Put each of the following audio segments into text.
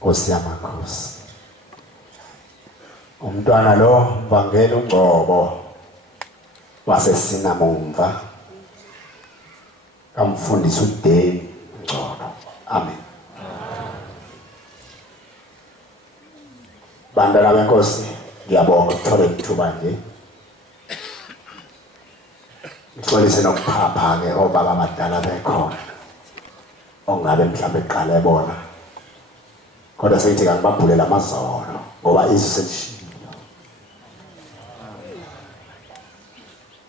Nkosi yamakhosi. Umntwana lo Vangeli uNgcobo waseSinamumva kamfundisi uDeni Ngcobo. Amen. Bantwana benkosi, ngiyabonga ukuthola ithuba nje. Ngixolise nokuphapha ke obaba abadala bekhona. Ongabe mhlawumbe eqala ebona. Kodwa sengithi ngibabhulela amazolo ngoba izwi selishilo.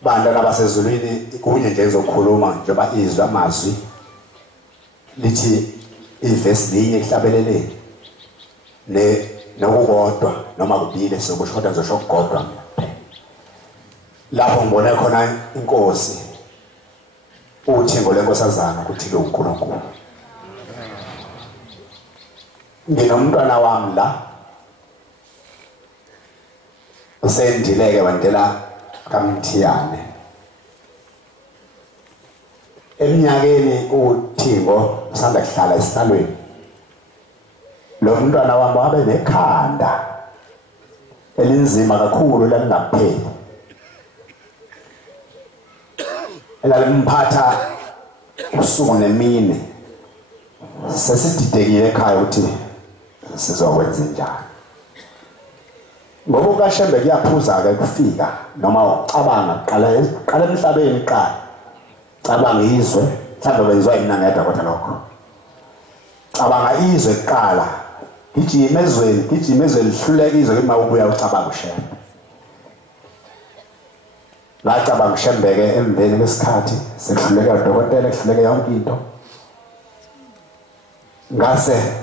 Bantwana basezulwini kunye nje ezokhuluma njengoba izwi amazwi lithi ivesi linye ehlabeleleni nokukodwa noma kubile sokusho kodwa ngizosho ukukodwa lapho ngibone khona inkosi uthingo lenkosazana kuthi lo uNkulunkulu. Nginomntwana wami la usendileke wandela kaMthiyane eminyakeni uthingo usanda kuhlala esihlalweni. Lo mntwana wami wabe nekhanda elinzima kakhulu lalingapheli elalimphatha usuku nemini. Sesididekile ekhaya ukuthi sizokwenza njani. Ngoba ukaShembe kuyaphuza ke kufika noma ucabanga qala emhlabeni qala cabanga izwe mhlawumbe benziwa yini ngedwa kodwa lokho cabanga izwe kuqala gijima ezweni lihluleka izwe uma ubuya ucabanga uShembe. Ngacabanga uShembe ke emveni kwesikhathi sehluleka udokotela ehluleka yonke into. Ngase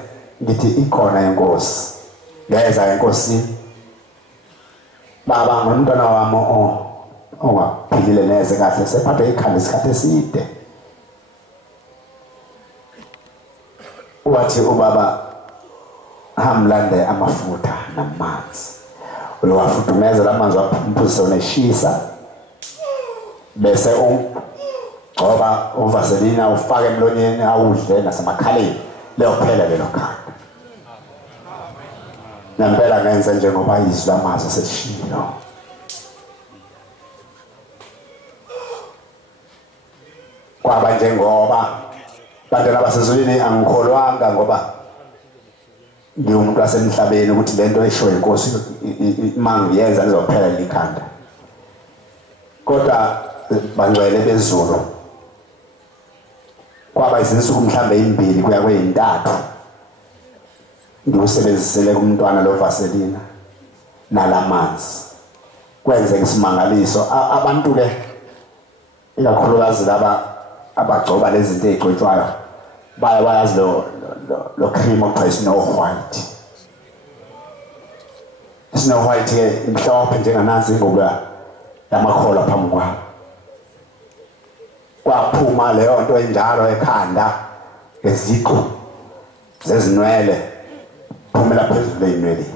ngithi ikhona inkosi ngeza enkosini baba ngomntwana wami ongaphilile neze kahle sephathe ikhanda isikhathi eside. Wathi ubaba hamlande amafutha namanzi ulowafudumeza lamanzi waphuza uneshisa bese ngoba uvaselina ufake emlonyeni awudle nasemakhaleni leyo phela lelo khanda. Ngempela ngenze njengoba izwi lamazwi selishilo. Kwaba njengoba bantwana basezulwini angikholwanga ngoba ngiwumuntu wasemhlabeni ukuthi lento esho inkosi mangiyenza lizophela likhanda. Kodwa bangcwele bezulu kwaba izinsuku mhlambe ezimbili kuya kweyintathu ngiwusebenzisele kumntwana lo Vaselina nalamanzi kwenze isimangaliso. Abantu ke ikakhulukazi laba abagcoba lezi zinto ezigcotshwayo bayazi lo cream okuthiwa snow white. Snow white ke imhlophe njenganansi ingubo yamakhola phambi kwabo. Kwaphuma leyo nto enjalo ekhanda eziqu zezinwele phumela phezulu einwele.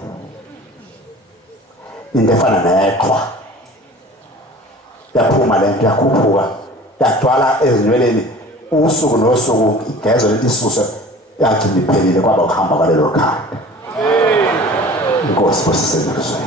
Into efana neqhwa yaphuma lento yakhuphuka yagcwala ezinweleni usuku nosuku igezo lelisuse yagcina iphelile kwaba ukuhamba kwalelo khanda. Inkosi bosisebenziswe.